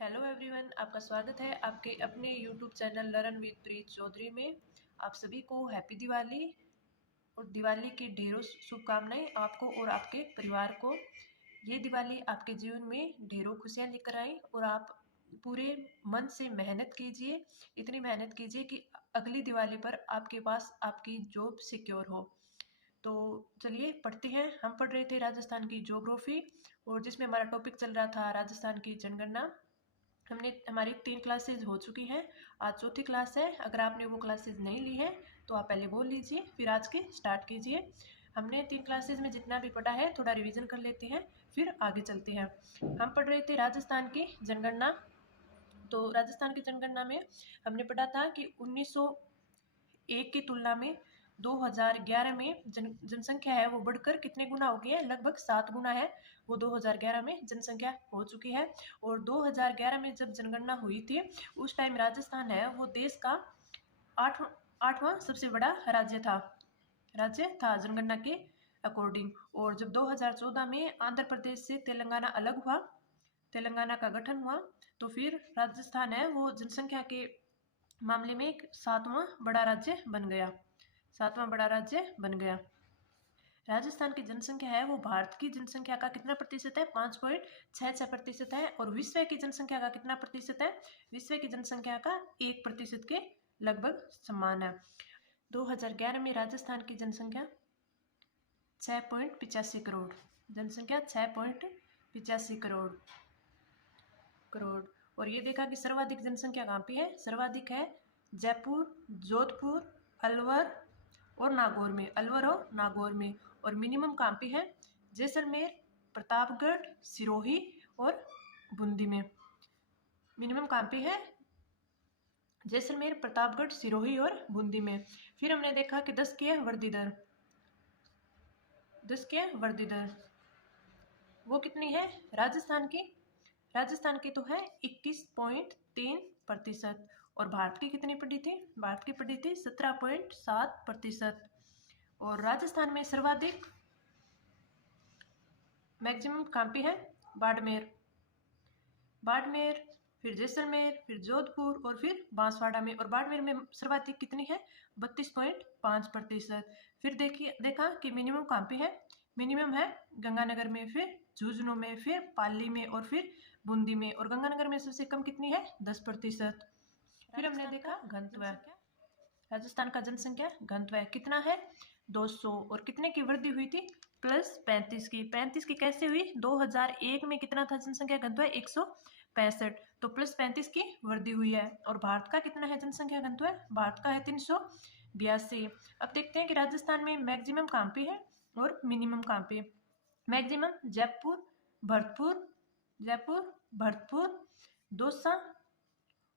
Hello everyone, आपका स्वागत है आपके अपने यूट्यूब चैनल लर्न विद प्रीत चौधरी में। आप सभी को हैप्पी दिवाली और दिवाली की ढेरों शुभकामनाएं आपको और आपके परिवार को। ये दिवाली आपके जीवन में ढेरों खुशियां लेकर आए और आप पूरे मन से मेहनत कीजिए, इतनी मेहनत कीजिए कि अगली दिवाली पर आपके पास आपकी जॉब सिक्योर हो। तो चलिए पढ़ते हैं। हम पढ़ रहे थे राजस्थान की ज्योग्राफी और जिसमें हमारा टॉपिक चल रहा था राजस्थान की जनगणना। हमारी 3 क्लासेज हो चुकी हैं, आज चौथी क्लास है। अगर आपने वो क्लासेज नहीं ली है तो आप पहले वो लीजिए, फिर आज की स्टार्ट कीजिए। हमने 3 क्लासेज में जितना भी पढ़ा है थोड़ा रिवीजन कर लेते हैं, फिर आगे चलते हैं। हम पढ़ रहे थे राजस्थान की जनगणना। तो राजस्थान की जनगणना में हमने पढ़ा था कि 1901 की तुलना में 2011 में जनसंख्या है वो बढ़कर कितने गुना हो गई है? लगभग 7 गुना है वो 2011 में जनसंख्या हो चुकी है। और 2011 में जब जनगणना हुई थी उस टाइम राजस्थान है वो देश का आठवां सबसे बड़ा राज्य था जनगणना के अकॉर्डिंग। और जब 2014 में आंध्र प्रदेश से तेलंगाना अलग हुआ, तेलंगाना का गठन हुआ, तो फिर राजस्थान है वो जनसंख्या के मामले में एक सातवां बड़ा राज्य बन गया। राजस्थान की जनसंख्या है वो भारत की जनसंख्या का कितना प्रतिशत है? 5.66% है। और विश्व की जनसंख्या का कितना प्रतिशत है? विश्व की जनसंख्या का 1% के लगभग समान है। 2011 में राजस्थान की जनसंख्या 6.85 करोड़, जनसंख्या 6.85 करोड़। और ये देखा कि सर्वाधिक जनसंख्या कहाँ पे है? सर्वाधिक है जयपुर, जोधपुर, अलवर और नागौर में। और मिनिमम कहाँ पे है? जैसलमेर, प्रतापगढ़, सिरोही और बूंदी में। मिनिमम कहाँ पे है? जैसलमेर, प्रतापगढ़, सिरोही और बूंदी में। फिर हमने देखा कि 10 की वृद्धि दर वो कितनी है? राजस्थान की तो है 21.3%। और भारत की कितनी पड़ी थी? भारत की पड़ी थी 17.7%। और राजस्थान में सर्वाधिक मैक्सिमम कहाँ पे है? बाड़मेर, फिर जैसलमेर, फिर जोधपुर और फिर बांसवाड़ा में। और बाड़मेर में सर्वाधिक कितनी है? 32.5%। फिर देखा कि मिनिमम कहाँ पे है? मिनिमम है गंगानगर में, फिर झुंझुनू में, फिर पाली में और फिर बूंदी में। और गंगानगर में सबसे कम कितनी है? 10%। फिर हमने देखा घनत्व। राजस्थान का जनसंख्या घनत्व कितना है? 200। और कितने की वृद्धि हुई थी? +35 की। 35 की कैसे हुई? 2001 में कितना था जनसंख्या घनत्व? 165। तो +35 की वृद्धि हुई है। और भारत का कितना है जनसंख्या घनत्व? भारत का है 382। अब देखते हैं कि राजस्थान में मैक्सिमम कहाँ पे है और मिनिमम कहाँ पे। मैक्सिमम भरतपुर, दौसा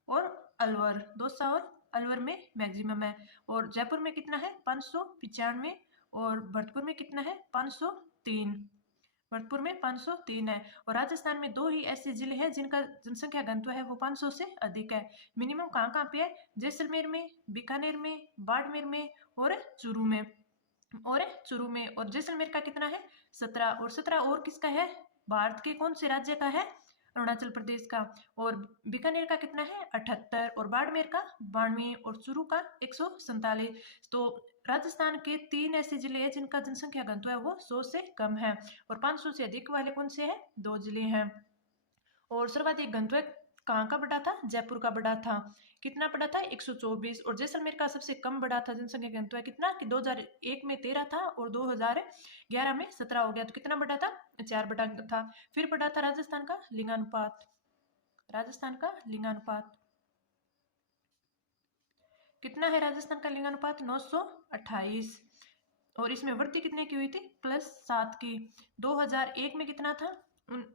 और अलवर में मैक्सिमम है। और जयपुर में कितना है? 595। और भरतपुर में कितना है? 503। भरतपुर में 503 है। और राजस्थान में 2 ही ऐसे जिले हैं जिनका जनसंख्या घनत्व है वो 500 से अधिक है। मिनिमम कहाँ पे है? जैसलमेर में, बीकानेर में, बाड़मेर में और चूरू में। और जैसलमेर का कितना है? 17। और 17 और किसका है? भारत के कौन से राज्य का है? अरुणाचल प्रदेश का। और बीकानेर का कितना है? 78। और बाड़मेर का 92 और चूरू का 147। तो राजस्थान के 3 ऐसे जिले हैं जिनका जनसंख्या घनत्व है वो 100 से कम है। और 500 से अधिक वाले कौन से हैं? 2 जिले हैं। और सर्वाधिक घनत्व कहाँ का बड़ा था? जयपुर का बड़ा था। कितना बड़ा था? 124। और जैसलमेर का सबसे कम बड़ा था जनसंख्या घनत्व कितना कि 2001 में 13 था और 2011 में 17 हो गया। तो कितना बड़ा था? 4 बड़ा था। फिर बड़ा था राजस्थान का लिंगानुपात कितना है? राजस्थान का लिंगानुपात 928। और इसमें वृद्धि कितने की हुई थी? +7 की। 2001 में कितना था?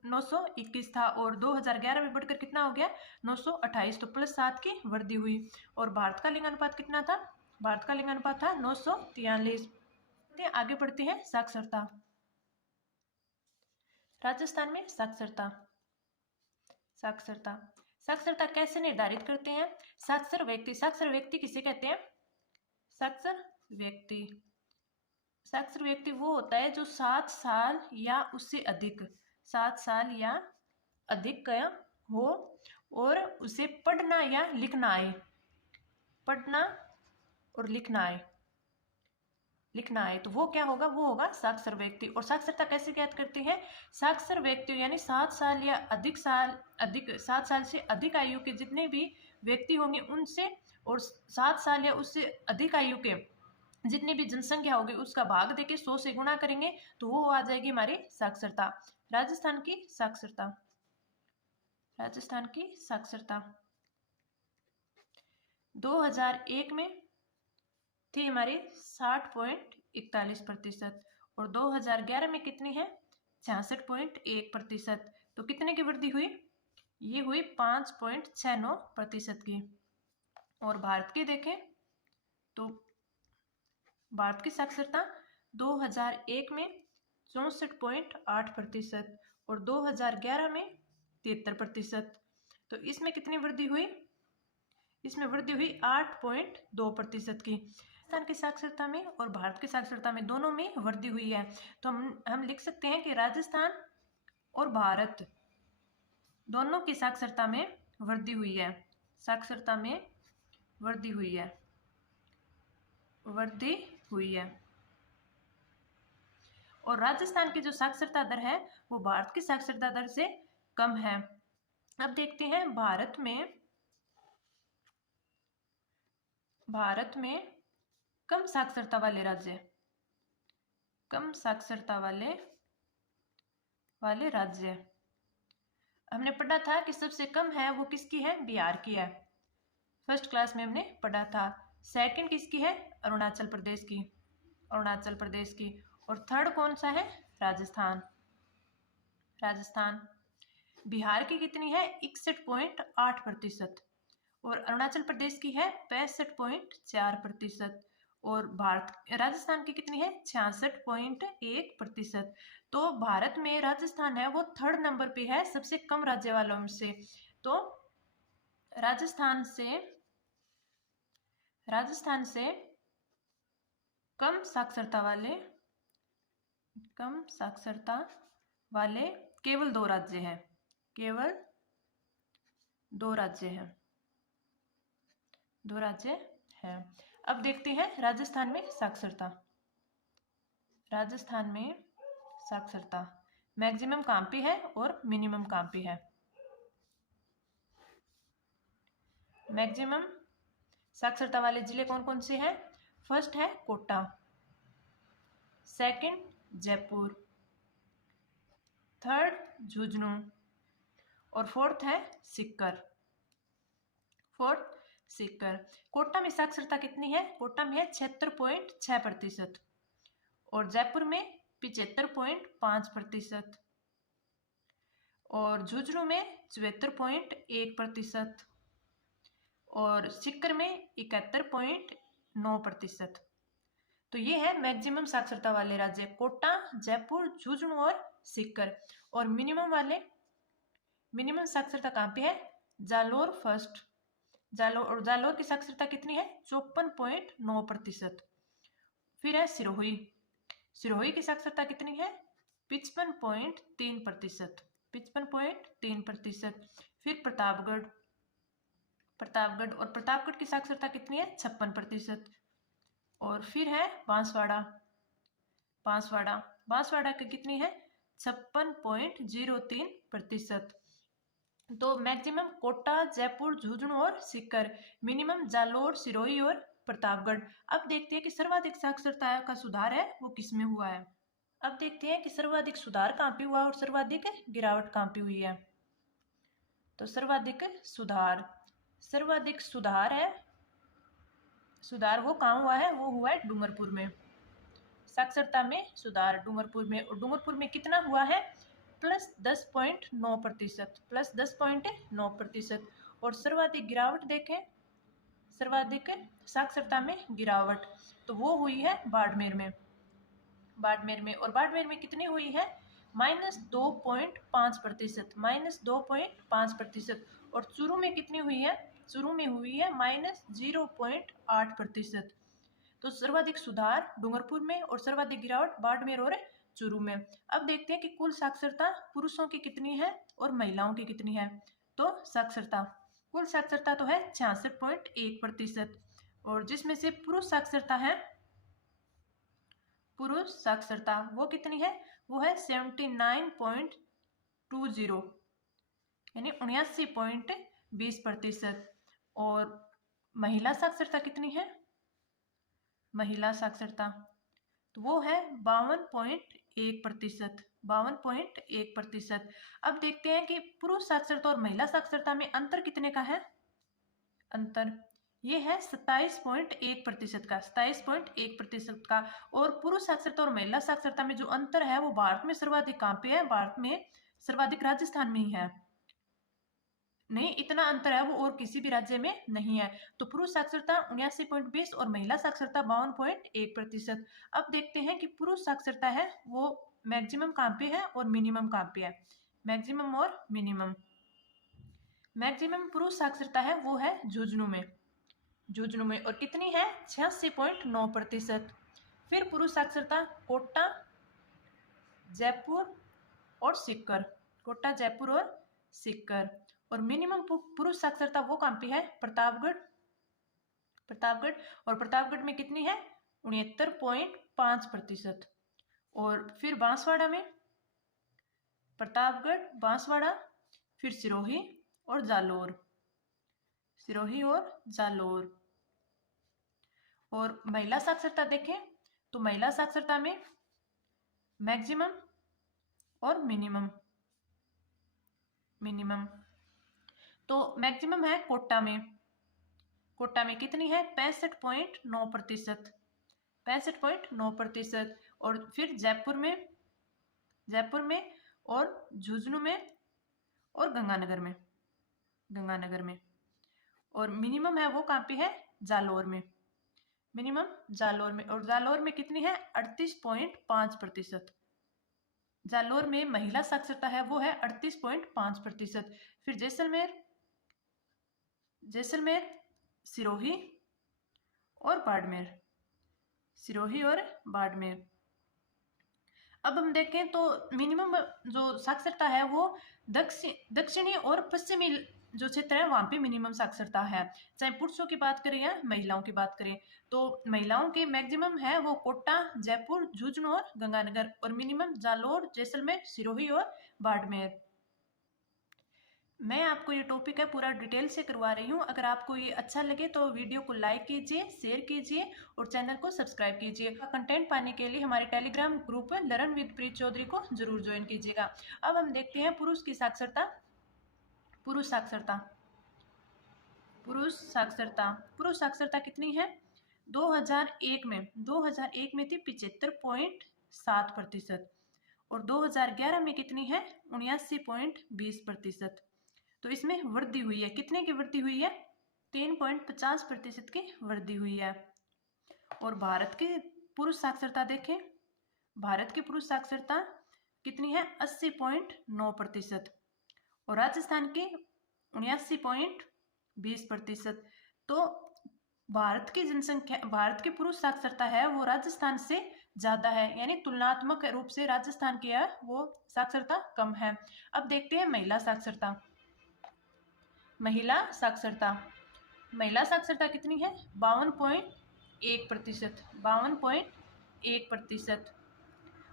921 था। और 2011 में बढ़कर कितना हो गया? 928। तो +7 की वृद्धि हुई। और भारत का लिंगानुपात कितना था? भारत का लिंगानुपात था 943। आगे बढ़ते हैं साक्षरता। राजस्थान में साक्षरता कैसे निर्धारित करते हैं? साक्षर व्यक्ति किसे कहते हैं? साक्षर व्यक्ति वो होता है जो 7 साल या उससे अधिक 7 साल या अधिक का हो और उसे पढ़ना या लिखना आए, पढ़ना और लिखना आए तो वो क्या होगा, वो होगा साक्षर व्यक्ति। और साक्षरता कैसे ज्ञात करते हैं, साक्षर व्यक्ति यानी 7 साल या अधिक 7 साल से अधिक आयु के जितने भी व्यक्ति होंगे उनसे, और 7 साल या उससे अधिक आयु के जितनी भी जनसंख्या होगी उसका भाग देके 100 से गुणा करेंगे तो वो आ जाएगी हमारी साक्षरता। राजस्थान की साक्षरता, राजस्थान की साक्षरता 2001 में थी हमारी 60.41% और 2011 में कितनी है 66.1%। तो कितने की वृद्धि हुई, ये हुई 5.69% की। और भारत की देखें तो भारत की साक्षरता 2001 में 64.8% और 2011 में 73%। तो इसमें कितनी वृद्धि हुई, इसमें वृद्धि हुई 8.2% की। राजस्थान की साक्षरता में और भारत की साक्षरता में दोनों में वृद्धि हुई है। तो हम लिख सकते हैं कि राजस्थान और भारत दोनों की साक्षरता में वृद्धि हुई है, साक्षरता में वृद्धि हुई है, वृद्धि हुई है। और राजस्थान की जो साक्षरता दर है वो भारत की साक्षरता दर से कम है। अब देखते हैं भारत में कम साक्षरता वाले राज्य, कम साक्षरता वाले राज्य हमने पढ़ा था कि सबसे कम है वो किसकी है, बिहार की है, फर्स्ट क्लास में हमने पढ़ा था। सेकंड किसकी है, अरुणाचल प्रदेश की, अरुणाचल प्रदेश की। और थर्ड कौन सा है, राजस्थान, राजस्थान। बिहार की कितनी है 61.8% और अरुणाचल प्रदेश की है 65.4% और राजस्थान की कितनी है 66.1%। तो भारत में राजस्थान है वो थर्ड नंबर पे है सबसे कम राज्य वालों में से। तो राजस्थान से कम साक्षरता वाले केवल 2 राज्य हैं, केवल 2 राज्य हैं, 2 राज्य हैं। अब देखते हैं राजस्थान में साक्षरता, राजस्थान में साक्षरता मैक्सिमम कहाँ पे है और मिनिमम कहाँ पे है। मैक्सिमम साक्षरता वाले जिले कौन कौन से हैं, फर्स्ट है कोटा, सेकंड जयपुर, थर्ड झुंझुनू और फोर्थ है सीकर, फोर्थ सीकर। कोटा में साक्षरता कितनी है, कोटा में है 76.6% और जयपुर में 75.5% और झुंझुनू में 74.1% और सीकर में 71.9%। तो ये है मैक्सिमम साक्षरता वाले राज्य, कोटा, जयपुर, झुंझुनू और सीकर। और मिनिमम साक्षरता कहाँ पे है, जालोर फर्स्ट, जालोर की साक्षरता कितनी है 54.9%। फिर है सिरोही, सिरोही की साक्षरता कितनी है 55.3%, 55.3%। फिर प्रतापगढ़, और प्रतापगढ़ की साक्षरता कितनी है 56%। और फिर है बांसवाड़ा, बांसवाड़ा की कितनी है 56.03%। तो मैक्सिमम कोटा, जयपुर, झुंझुनू और सीकर, मिनिमम जालोर, सिरोही और प्रतापगढ़। अब देखते हैं कि सर्वाधिक साक्षरता का सुधार है वो किसमें हुआ है। अब देखते हैं कि सर्वाधिक सुधार कहाँ पे हुआ और सर्वाधिक गिरावट कहाँ पे हुई है। तो सर्वाधिक सुधार है, सुधार वो कहाँ हुआ है, वो हुआ है डूंगरपुर में, साक्षरता में सुधार डूंगरपुर में। और डूंगरपुर में कितना हुआ है +10.9%, +10.9%। और सर्वाधिक गिरावट देखें, सर्वाधिक साक्षरता में गिरावट तो वो हुई है बाड़मेर में, और बाड़मेर में कितनी हुई है -2.5%, -2.5%। और चूरू में कितनी हुई है, चूरू में हुई है -0.8%। तो सर्वाधिक सुधार डूंगरपुर में और सर्वाधिक गिरावट बाड़मेर और चूरू में। अब देखते हैं कि कुल साक्षरता पुरुषों की कितनी है और महिलाओं की कितनी है। तो साक्षरता, कुल साक्षरता तो है 66.1%, और जिसमें से पुरुष साक्षरता है, पुरुष साक्षरता वो कितनी है, वो है 79.20, यानी 79.20%। और महिला साक्षरता कितनी है, महिला साक्षरता तो वो है 52.1%, 52.1%। अब देखते हैं कि पुरुष साक्षरता और महिला साक्षरता में अंतर कितने का है। अंतर ये है 27.1% का, 27.1% का। और पुरुष साक्षरता और महिला साक्षरता में जो अंतर है वो भारत में सर्वाधिक कहाँ पे है, भारत में सर्वाधिक राजस्थान में ही है, नहीं इतना अंतर है वो और किसी भी राज्य में नहीं है। तो पुरुष साक्षरता 79.20 और महिला साक्षरता 52.1%। अब देखते हैं कि पुरुष साक्षरता है वो मैक्सिमम कहाँ पे है और मिनिमम कहाँ पे है। मैक्सिमम और मिनिमम, मैक्सिमम पुरुष साक्षरता है वो है झुंझुनू में, झुंझुनू में, और कितनी है 86.9%। फिर पुरुष साक्षरता कोटा, जयपुर और सीकर, कोटा, जयपुर और सीकर। और मिनिमम पुरुष साक्षरता वो कहाँ पे है, प्रतापगढ़, प्रतापगढ़, और प्रतापगढ़ में कितनी है 69.5%। और फिर बांसवाड़ा में, प्रतापगढ़, बांसवाड़ा, फिर सिरोही और जालोर, सिरोही और जालोर। और महिला साक्षरता देखें तो महिला साक्षरता में मैक्सिमम और मिनिमम, मिनिमम तो मैक्सिमम है कोटा में, कोटा में कितनी है 65.9%, 65.9%। और फिर जयपुर में, जयपुर में, और झुंझुनू में, और गंगानगर में, गंगानगर में। और मिनिमम है वो कहाँ पे है, जालोर में, मिनिमम जालोर में। और जालोर में कितनी है 38.5%, जालोर में महिला साक्षरता है वो है 38.5%। फिर जैसलमेर, जैसलमेर, सिरोही और बाड़मेर, सिरोही और बाड़मेर। अब हम देखें तो मिनिमम जो साक्षरता है वो दक्षिणी और पश्चिमी जो क्षेत्र है वहां पे मिनिमम साक्षरता है, चाहे पुरुषों की बात करें या महिलाओं की बात करें। तो महिलाओं के मैक्सिमम है वो कोटा, जयपुर, झुंझुनू और गंगानगर, और मिनिमम जालोर, जैसलमेर, सिरोही और बाड़मेर। मैं आपको ये टॉपिक है पूरा डिटेल से करवा रही हूँ। अगर आपको ये अच्छा लगे तो वीडियो को लाइक कीजिए, शेयर कीजिए और चैनल को सब्सक्राइब कीजिए। कंटेंट पाने के लिए हमारे टेलीग्राम ग्रुप लर्न विद प्रीत चौधरी को जरूर ज्वाइन कीजिएगा। अब हम देखते हैं पुरुष की साक्षरता, पुरुष साक्षरता, पुरुष साक्षरता, पुरुष साक्षरता कितनी है 2001 में, 2001 में थी 75.7%, और 2011 में कितनी है 79.20%। तो इसमें वृद्धि हुई है, कितने की वृद्धि हुई है 3.50% की वृद्धि हुई है। और भारत की पुरुष साक्षरता देखें, भारत की पुरुष साक्षरता कितनी है 80.9%, और राजस्थान की 79.20%। तो भारत की जनसंख्या, भारत की पुरुष साक्षरता है वो राजस्थान से ज्यादा है, यानी तुलनात्मक रूप से राजस्थान की है वो साक्षरता कम है। अब देखते हैं महिला साक्षरता, महिला साक्षरता, महिला साक्षरता कितनी है 52.1%, 52.1%।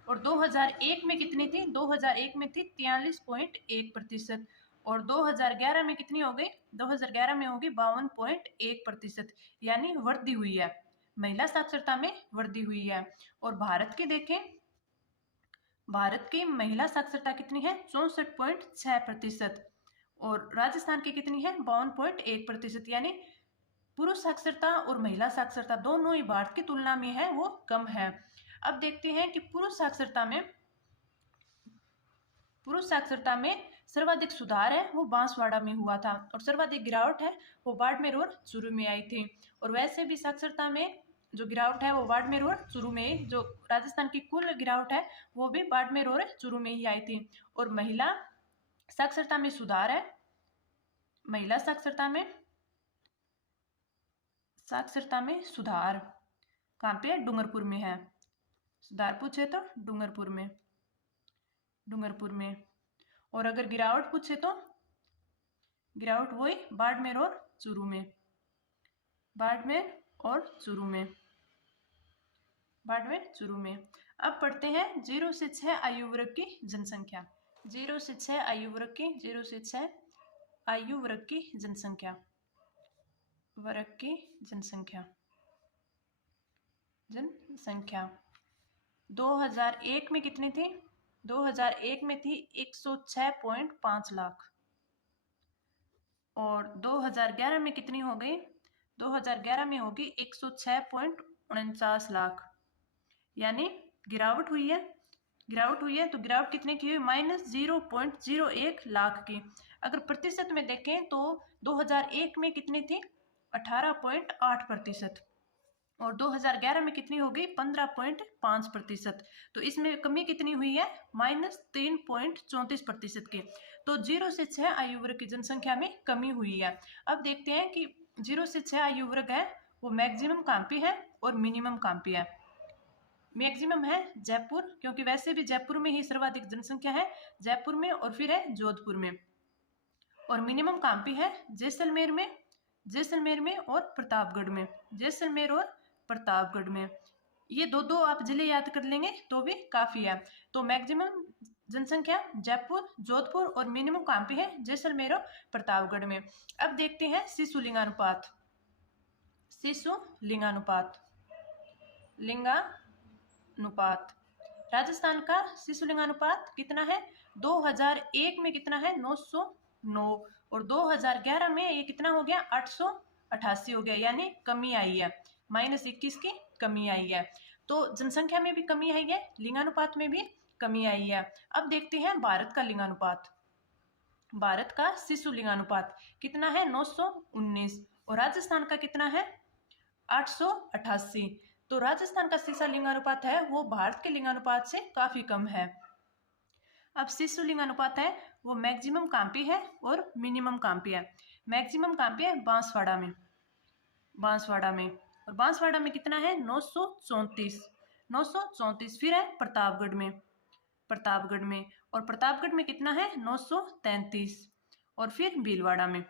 और 2001 में कितनी थी, 2001 में थी 43.1%, और 2011 में कितनी हो गई, 2011 में होगी 52.1%, यानी वृद्धि हुई है, महिला साक्षरता में वृद्धि हुई है। और भारत की देखें, भारत की महिला साक्षरता कितनी है 64.6%, और राजस्थान की कितनी है 52.1%, यानी पुरुष साक्षरता और महिला साक्षरता दोनों ही भारत की तुलना में है वो कम है। अब देखते हैं कि पुरुष साक्षरता में, पुरुष साक्षरता में सर्वाधिक सुधार है वो बांसवाड़ा में हुआ था, और सर्वाधिक गिरावट है वो बाड़मेर और चूरू में आई थी। और वैसे भी साक्षरता में जो गिरावट है वो बाड़मेर और चूरू में, जो राजस्थान की कुल गिरावट है वो भी बाड़मेर और चूरू में ही आई थी। और महिला साक्षरता में सुधार है, महिला साक्षरता में, साक्षरता में सुधार कहाँ पे डूंगरपुर में है, सुधार पूछे तो डूंगरपुर में, डूंगरपुर में। और अगर गिरावट पूछे तो गिरावट हुई बाड़मेर और चूरू में, बाड़मेर और चूरू में, बाड़मेर चूरू में। अब पढ़ते हैं 0 से 6 आयु वर्ग की जनसंख्या। 0 से 6 आयु वर्ग की, 0 से 6 आयु वर्ग की जनसंख्या, वर्ग की जनसंख्या, जनसंख्या 2001 में कितनी थी? 2001 में थी 106.5 लाख। और 2011 में कितनी हो गई? 2011 में होगी 106.49 लाख, यानी गिरावट हुई है। गिरावट हुई है तो गिरावट कितने की हुई? -0.01 लाख की। अगर प्रतिशत में देखें तो 2001 में कितनी थी? 18.8%। और 2011 में कितनी हो गई? 15.5%। तो इसमें कमी कितनी हुई है? -3.34% की। तो 0 से 6 आयु वर्ग की जनसंख्या में कमी हुई है। अब देखते हैं कि 0 से 6 आयु वर्ग है वो मैक्सिमम कहाँ पे है और मिनिमम कहाँ पे है। मैक्सिमम है जयपुर, क्योंकि वैसे भी जयपुर में ही सर्वाधिक जनसंख्या है, जयपुर में, और फिर है जोधपुर में। और मिनिमम कहाँ पे है? जैसलमेर में, जैसलमेर में और प्रतापगढ़ में, जैसलमेर और प्रतापगढ़ में। ये दो आप जिले याद कर लेंगे तो भी काफी है। तो मैक्सिमम जनसंख्या जयपुर, जोधपुर, और मिनिमम कहाँ पे है? जैसलमेर और प्रतापगढ़ में। अब देखते हैं शिशु लिंगानुपात। शिशु लिंगानुपात, लिंगानुपात। राजस्थान का शिशु लिंगानुपात कितना है? 2001 में कितना है? 909। और 2011 में ये कितना हो गया? 888 हो गया, यानी कमी आई है, -21 की कमी आई है। तो जनसंख्या में भी कमी आई है, लिंगानुपात में भी कमी आई है। अब देखते हैं भारत का लिंगानुपात। भारत का शिशु लिंगानुपात कितना है? 919। और राजस्थान का कितना है? 888। तो राजस्थान का शिशु लिंगानुपात है वो भारत के लिंगानुपात से काफी कम है। अब शिशु लिंगानुपात है वो मैक्सिमम कहाँ पे है और मिनिमम कहाँ पे है? मैक्सिमम कहाँ पे है? बांसवाड़ा में, बांसवाड़ा में। और बांसवाड़ा में कितना है? 934, 934। फिर है प्रतापगढ़ में, प्रतापगढ़ में। और प्रतापगढ़ में कितना है? 933। और फिर भीलवाड़ा में,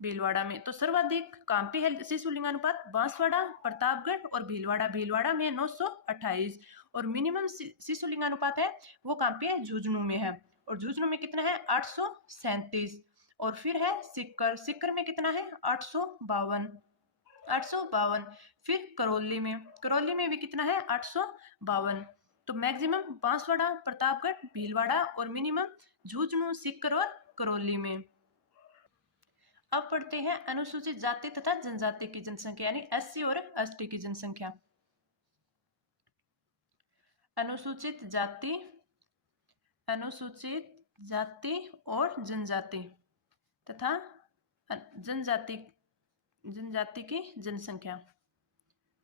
भीलवाड़ा में। तो सर्वाधिक कहाँ पे है शिशु लिंगानुपात? बांसवाड़ा, प्रतापगढ़ और भीलवाड़ा। भीलवाड़ा में 928। और मिनिमम शिशु लिंगानुपात है वो कहाँ पे है? झुंझुनू में है। और झुंझुनू में कितना है? 837। और फिर है सीकर, सीकर में कितना है? 852, 852। फिर करौली में, करौली में भी कितना है? 852। तो मैक्सिमम बांसवाड़ा, प्रतापगढ़, भीलवाड़ा, और मिनिमम झुंझुनू, सीकर और करौली में। अब पढ़ते हैं अनुसूचित जाति तथा जनजाति की जनसंख्या, यानी SC और ST की जनसंख्या। अनुसूचित जाति, अनुसूचित जाति और जनजाति तथा जनजाति, जनजाति की जनसंख्या,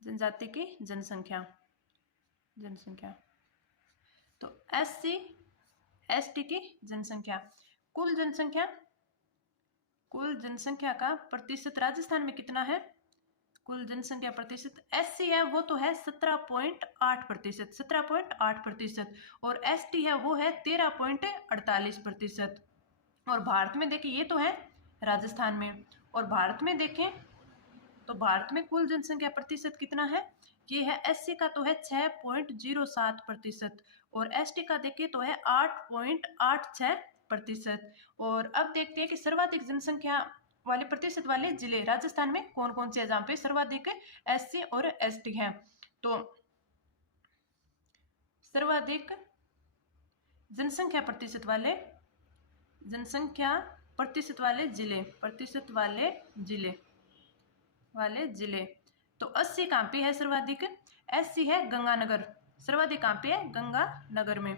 जनजाति की जनसंख्या, जनसंख्या। तो SC ST की जनसंख्या, कुल जनसंख्या, कुल जनसंख्या का प्रतिशत राजस्थान में कितना है? कुल जनसंख्या प्रतिशत SC है वो तो है 17.8%, 17.8%। और ST है वो है 13.48%। और भारत में देखिए ये तो है राजस्थान में, और भारत में देखें तो भारत में कुल जनसंख्या प्रतिशत कितना है? ये है SC का तो है 6.07%, और ST का देखें तो है 8.86%। और अब देखते हैं कि सर्वाधिक जनसंख्या वाले प्रतिशत वाले जिले राजस्थान में कौन कौन से हैं जहाँ पे सर्वाधिक SC और ST हैं। तो सर्वाधिक जनसंख्या प्रतिशत वाले, जनसंख्या प्रतिशत वाले जिले, प्रतिशत वाले जिले, वाले जिले। तो 80 कहाँ पे है सर्वाधिक? SC है गंगानगर, सर्वाधिक कहाँ पे है? गंगानगर में,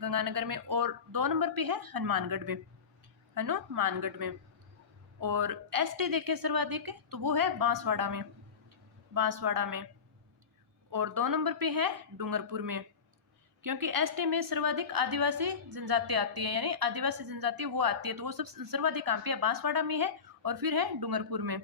गंगानगर में। और 2 नंबर पे है हनुमानगढ़ में, हनुमानगढ़ में। और ST देखे सर्वाधिक तो वो है बांसवाड़ा में, बांसवाड़ा में। और 2 नंबर पे है डूंगरपुर में, क्योंकि ST में सर्वाधिक आदिवासी जनजाति आती है, यानी आदिवासी जनजाति वो आती है। तो वो सब सर्वाधिक कहाँ पे है? बांसवाड़ा में है, और फिर है डूंगरपुर में,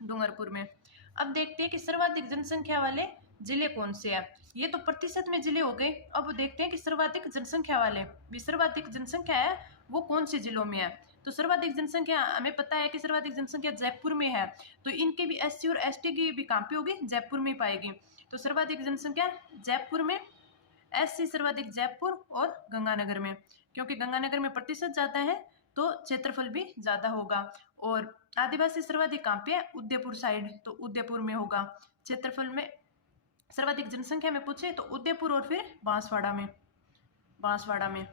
डूंगरपुर में। अब देखते हैं कि सर्वाधिक जनसंख्या वाले जिले कौन से हैं। ये तो प्रतिशत में जिले हो गए। अब देखते हैं कि सर्वाधिक जनसंख्या वाले भी, सर्वाधिक जनसंख्या है वो कौन से जिलों में है। तो सर्वाधिक जनसंख्या हमें पता है कि सर्वाधिक जनसंख्या जयपुर में है, तो इनके भी एससी और एसटी की भी कहाँ पे होगी, जयपुर में पाएगी। तो सर्वाधिक जनसंख्या जयपुर में, एससी सर्वाधिक जयपुर और गंगानगर में, क्योंकि गंगानगर में प्रतिशत ज्यादा है तो क्षेत्रफल भी ज्यादा होगा। और आदिवासी सर्वाधिक कहाँ पे है, उदयपुर साइड, तो उदयपुर में होगा। क्षेत्रफल में सर्वाधिक जनसंख्या में पूछे तो उदयपुर और फिर बांसवाड़ा में, बांसवाड़ा में।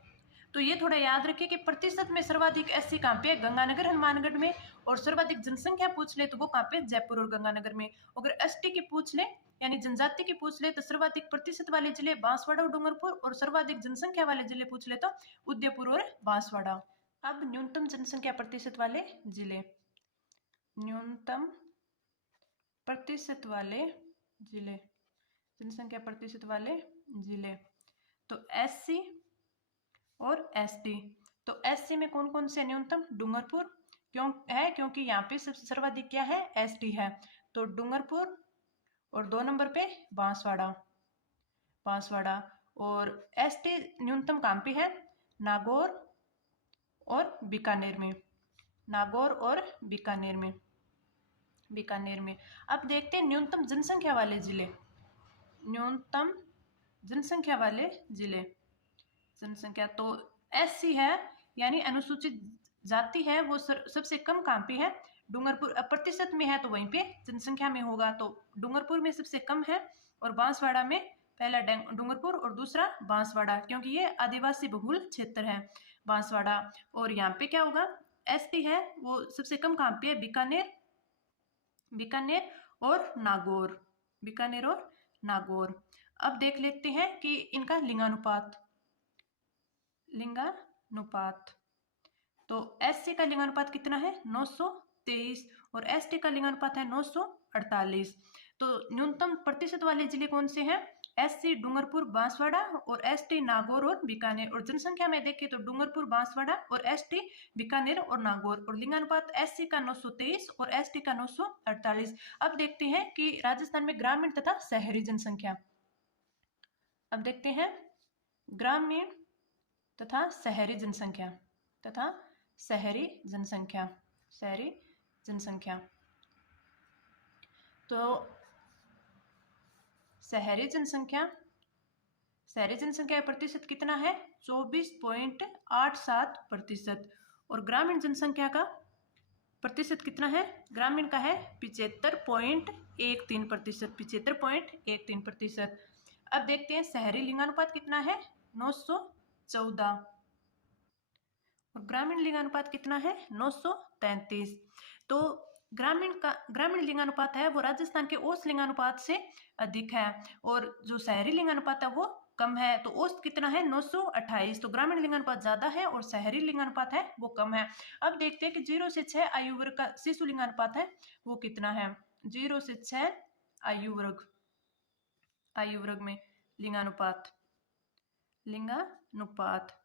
तो ये थोड़ा याद रखिए कि प्रतिशत में सर्वाधिक एससी कहाँ पे है, गंगानगर हनुमानगढ़ में, और सर्वाधिक जनसंख्या पूछ ले तो वो कहाँ पे, जयपुर और गंगानगर में। अगर एसटी की पूछ ले यानी जनजाति की पूछ ले तो सर्वाधिक प्रतिशत वाले जिले बांसवाड़ा और डूंगरपुर, और सर्वाधिक जनसंख्या वाले जिले पूछ ले तो उदयपुर और बांसवाड़ा। अब न्यूनतम जनसंख्या प्रतिशत वाले जिले, न्यूनतम प्रतिशत वाले जिले, जनसंख्या प्रतिशत वाले जिले, तो एससी और एसटी। तो एससी में कौन कौन से न्यूनतम, डूंगरपुर क्यों है, क्योंकि यहाँ पे सबसे सर्वाधिक क्या है, एसटी है, तो डूंगरपुर, और 2 नंबर पे बांसवाड़ा, बांसवाड़ा। और एसटी न्यूनतम कहाँ पे है, नागौर और बीकानेर में, नागौर और बीकानेर में, बीकानेर में। अब देखते हैं न्यूनतम जनसंख्या वाले जिले, न्यूनतम जनसंख्या वाले जिले, जनसंख्या तो एससी है यानी अनुसूचित जाति है, वो सबसे कम कहाँ पे है, डूंगरपुर। प्रतिशत में है तो वहीं पे जनसंख्या में होगा, तो डूंगरपुर में सबसे कम है, और बांसवाड़ा में पहला डूंगरपुर और दूसरा बांसवाड़ा, क्योंकि ये आदिवासी बहुल क्षेत्र है बांसवाड़ा। और यहाँ पे क्या होगा, एसटी है वो सबसे कम कहाँ पे है, बीकानेर, बीकानेर और नागौर, बीकानेर और नागौर। अब देख लेते हैं कि इनका लिंगानुपात, लिंगानुपात। तो एससी का लिंगानुपात कितना है, 923, और एसटी का लिंगानुपात है 948। तो न्यूनतम प्रतिशत वाले जिले कौन से हैं, एससी डूंगरपुर बांसवाड़ा, और एसटी नागौर और बीकानेर। और जनसंख्या में देखें तो डूंगरपुर बांसवाड़ा और एसटी बीकानेर और नागौर। और लिंगानुपात एससी का 923 और एसटी का 948। अब देखते हैं कि राजस्थान में ग्रामीण तथा शहरी जनसंख्या, अब देखते हैं ग्रामीण तथा शहरी जनसंख्या, तथा शहरी जनसंख्या, शहरी जनसंख्या। तो शहरी जनसंख्या, शहरी जनसंख्या का प्रतिशत कितना है, 24.87%। और ग्रामीण जनसंख्या का प्रतिशत कितना है, ग्रामीण का है 75.13%, 75.13%। अब देखते हैं शहरी लिंगानुपात कितना है, 914, और ग्रामीण लिंगानुपात कितना है, 933। तो ग्रामीण लिंगानुपात है वो राजस्थान के औसत लिंगानुपात से अधिक है, और जो शहरी लिंगानुपात है वो कम है। तो औसत कितना है, 928। तो ग्रामीण लिंगानुपात ज्यादा है और शहरी लिंगानुपात है वो कम है। अब देखते हैं कि 0 से 6 आयु वर्ग का शिशु लिंगानुपात है वो कितना है, 0 से 6 आयु वर्ग में लिंगानुपात, लिंगानुपात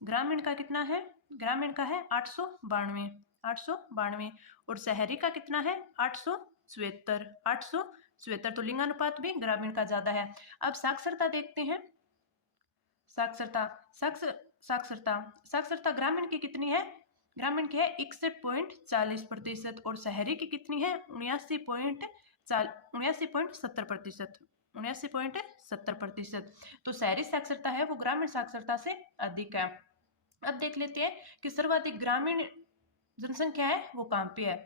ग्रामीण का कितना है, ग्रामीण का है 892, 892, और शहरी का कितना है 877, 877। तो लिंगानुपात भी ग्रामीण का ज्यादा है। अब साक्षरता देखते हैं, साक्षरता, साक्षरता, साक्षरता ग्रामीण की कितनी है, ग्रामीण की है 61.40%, और शहरी की कितनी है 79.70%, 79.70%। तो शहरी साक्षरता है वो ग्रामीण साक्षरता से अधिक है। अब देख लेते हैं कि सर्वाधिक ग्रामीण जनसंख्या है वो कहाँ पे है,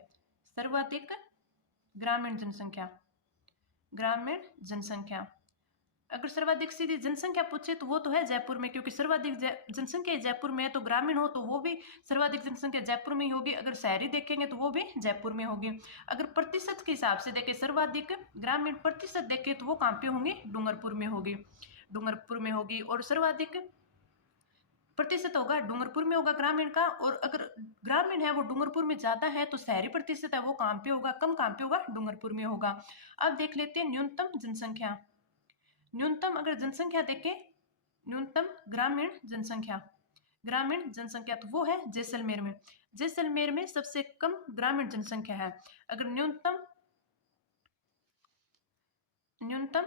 सर्वाधिक ग्रामीण जनसंख्या, ग्रामीण जनसंख्या। अगर सर्वाधिक सीधी जनसंख्या पूछे तो वो तो है जयपुर में, क्योंकि सर्वाधिक जनसंख्या जयपुर में है, तो ग्रामीण हो तो वो भी सर्वाधिक जनसंख्या जयपुर में ही होगी। अगर शहरी देखेंगे तो वो भी जयपुर में होगी। अगर प्रतिशत के हिसाब से देखें, सर्वाधिक ग्रामीण प्रतिशत देखें तो वो कहाँ पे होंगी, डूंगरपुर में होगी, डूंगरपुर में होगी। और सर्वाधिक प्रतिशत होगा डूंगरपुर में होगा ग्रामीण का, और अगर ग्रामीण है वो डूंगरपुर में ज्यादा है तो शहरी प्रतिशत है वो कहाँ पे होगा, कम कहाँ पे होगा, डूंगरपुर में होगा। अब देख लेते हैं न्यूनतम जनसंख्या, न्यूनतम अगर जनसंख्या देखें, न्यूनतम ग्रामीण जनसंख्या, ग्रामीण जनसंख्या तो वो है जैसलमेर में, जैसलमेर में सबसे कम ग्रामीण जनसंख्या है। अगर न्यूनतम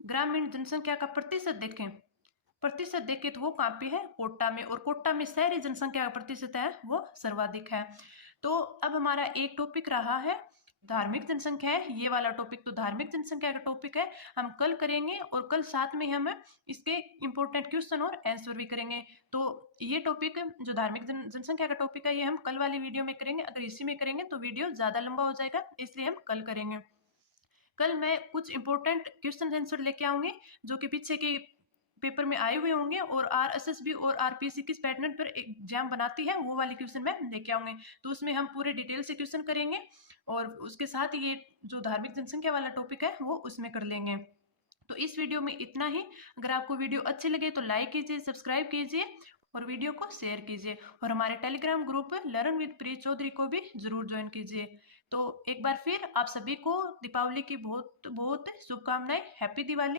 ग्रामीण जनसंख्या का प्रतिशत देखें, प्रतिशत देखें तो वो कहाँ पे है, कोटा में, और कोटा में शहरी जनसंख्या का प्रतिशत है वो सर्वाधिक है। तो अब हमारा एक टॉपिक रहा है धार्मिक जनसंख्या है, ये वाला टॉपिक तो धार्मिक जनसंख्या का टॉपिक है, हम कल करेंगे, और कल साथ में हम इसके इंपॉर्टेंट क्वेश्चन और आंसर भी करेंगे। तो ये टॉपिक जो धार्मिक जनसंख्या का टॉपिक है ये हम कल वाली वीडियो में करेंगे, अगर इसी में करेंगे तो वीडियो ज़्यादा लंबा हो जाएगा, इसलिए हम कल करेंगे। कल मैं कुछ इंपॉर्टेंट क्वेश्चन आंसर लेके आऊंगी जो कि पीछे के पेपर में आए हुए होंगे, और आरएसएसबी और आरपीएससी किस पैटर्न पर एग्जाम बनाती है वो वाले क्वेश्चन मैं लेके आऊंगी। तो उसमें हम पूरे डिटेल से क्वेश्चन करेंगे, और उसके साथ ये जो धार्मिक जनसंख्या वाला टॉपिक है वो उसमें कर लेंगे। तो इस वीडियो में इतना ही। अगर आपको वीडियो अच्छी लगे तो लाइक कीजिए, सब्सक्राइब कीजिए और वीडियो को शेयर कीजिए, और हमारे टेलीग्राम ग्रुप लर्न विद प्रीत चौधरी को भी जरूर ज्वाइन कीजिए। तो एक बार फिर आप सभी को दीपावली की बहुत बहुत शुभकामनाएं। हैप्पी दिवाली।